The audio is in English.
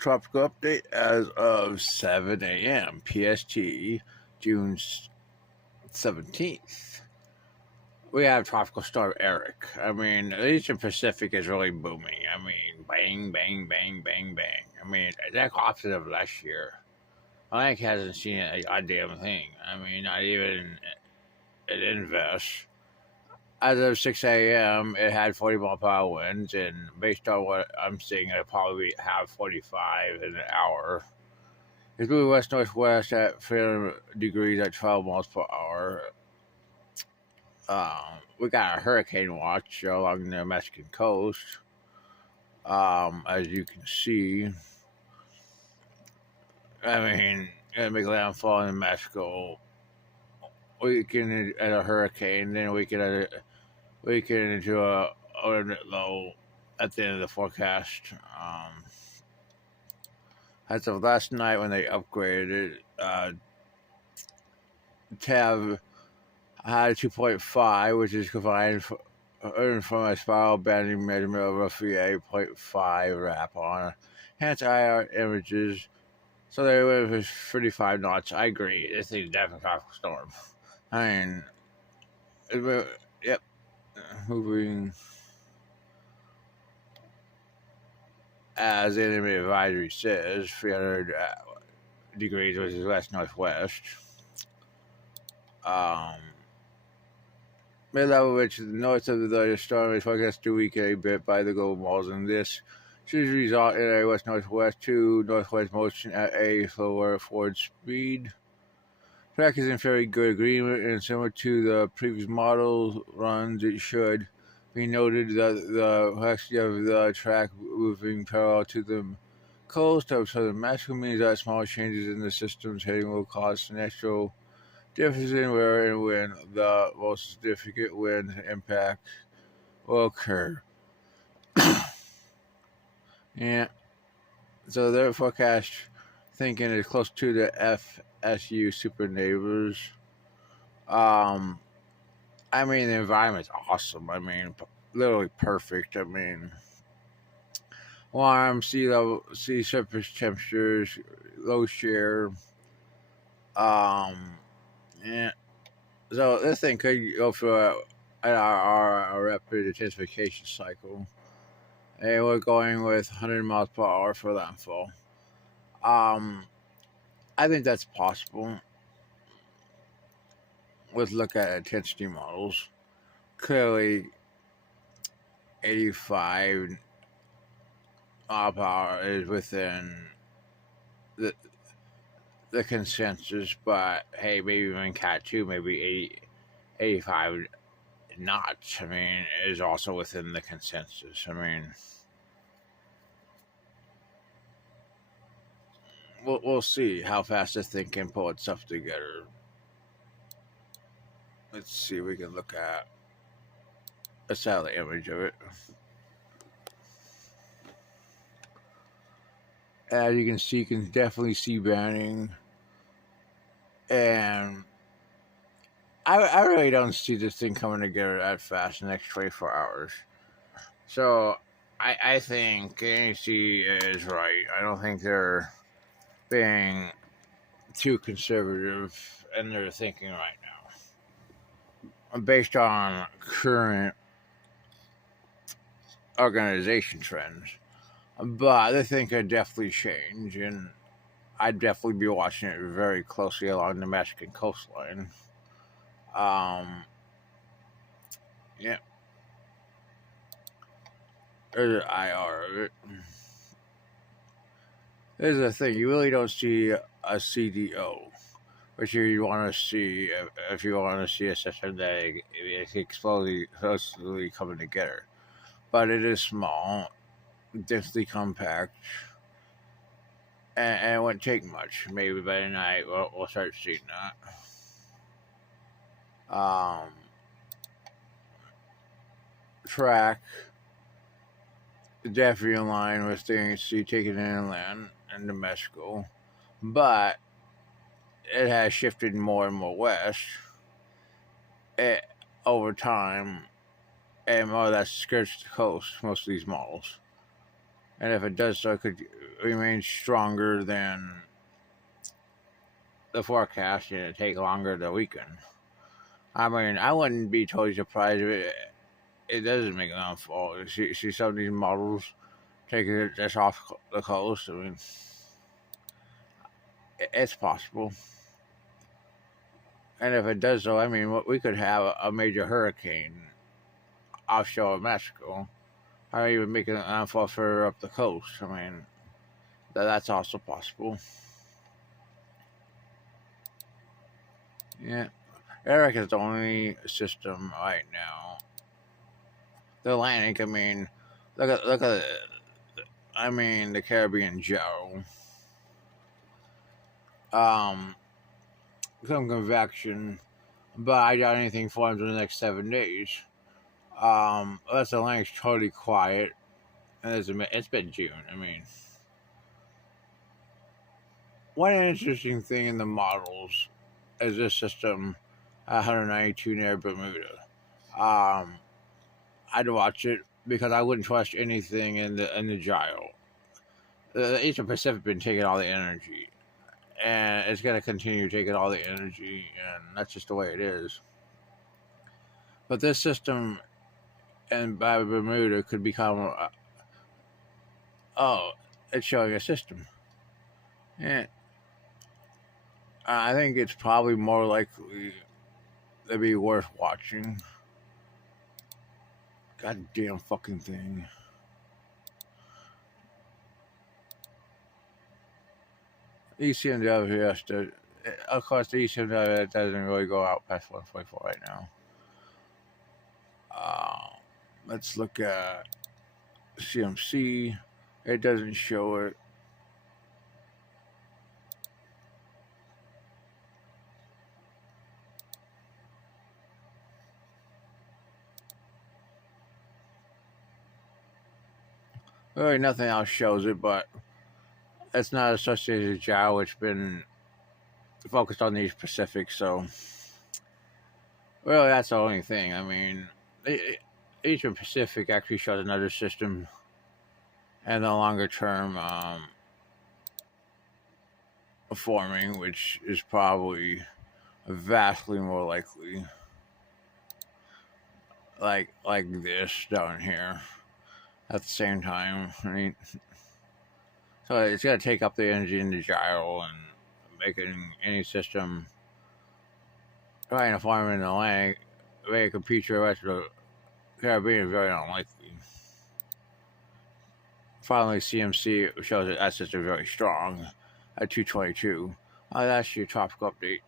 Tropical update as of 7 a.m. PST June 17th. We have Tropical Storm Eric. I mean, the Eastern Pacific is really booming. I mean, bang, bang, bang, bang, bang. I mean, exact opposite of last year. Mike hasn't seen a goddamn thing. I mean, not even an invest. As of 6 a.m., it had 40-mile-per-hour winds, and based on what I'm seeing, it'll probably have 45 in an hour. It's moving west-northwest at 300 degrees at 12 miles per hour. We got a hurricane watch along the Mexican coast. As you can see, I mean, it'll make landfall in Mexico. We can at a hurricane, then we can into a alternate low at the end of the forecast. As of last night when they upgraded it, Tab had a 2.5, which is confined from a spiral bending measurement of roughly 8.5 wrap on enhanced IR images. So they went with 35 knots. I agree. This thing's definitely a tropical storm. I mean, yep. Moving as the enemy advisory says, 300 degrees, which is west-northwest. Mid-level, which is north of the storm, is forecast to weaken a bit by the global models, and this should result in a west-northwest to northwest motion at a slower forward speed. Track is in very good agreement, and similar to the previous model runs, it should be noted that the complexity of the track moving parallel to the coast of southern Mexico means that small changes in the system's heading will cause natural differences in where and when the most significant wind impact will occur. Yeah, so their forecast thinking is close to the FSU super neighbors. I mean, the environment's awesome. I mean, literally perfect. I mean, warm sea level, sea surface temperatures, low shear. Yeah. So this thing could go through a rapid intensification cycle. And we're going with 100 miles per hour for landfall. I think that's possible. Let's look at intensity models. Clearly, 85 mile per hour is within the consensus, but hey, maybe even Cat 2, maybe 85 knots, I mean, is also within the consensus. I mean, we'll see how fast this thing can pull itself together. Let's see, we can look at a satellite image of it. As you can definitely see banding. And I really don't see this thing coming together that fast in the next 24 hours. So I think NEC is right. I don't think they're being too conservative in their thinking right now. Based on current organization trends. But this thing could definitely change, and I'd definitely be watching it very closely along the Mexican coastline. Yeah. There's an IR of it. There's the thing, you really don't see a CDO, which you want to see if you want to see a system that is explosively coming together. But it is small, densely compact, and it wouldn't take much. Maybe by tonight we'll start seeing that. Track definitely in line with things you taking inland into Mexico, but it has shifted more and more west over time, and more or less skirts the coast, most of these models. And if it does so, it could remain stronger than the forecast and it take longer to weaken. I mean, I wouldn't be totally surprised if it doesn't make landfall. See some of these models taking it just off the coast. I mean, it's possible. And if it does so, I mean, we could have a major hurricane offshore of Mexico. Or even making an landfall further up the coast. I mean, that's also possible. Yeah. Eric is the only system right now. The Atlantic, I mean, look at I mean, the Caribbean Joe. Um, some convection, but I doubt anything forms in the next 7 days. Unless the Atlantic's totally quiet, and it's been June. I mean, one interesting thing in the models is this system, 192 near Bermuda. I'd watch it because I wouldn't trust anything in the gyro. The Eastern Pacific been taking all the energy, and it's going to continue taking all the energy, and that's just the way it is. But this system and by Bermuda could become it's showing a system. Yeah, I think it's probably more likely to be worth watching. Goddamn fucking thing. ECMW has to. Of course, the ECMW doesn't really go out past 144 right now. Let's look at CMC. It doesn't show it. Really, nothing else shows it, but it's not associated with Jow. It's been focused on the East Pacific, so really, that's the only thing. I mean, Eastern Pacific actually shows another system, and the longer term forming, which is probably vastly more likely, like this down here. At the same time, I mean, so it's gonna take up the energy in the gyro and making any system trying to form in the land, they compete with the rest of the Caribbean is very unlikely. Finally, CMC shows that system is very strong at 222. That's your tropical update.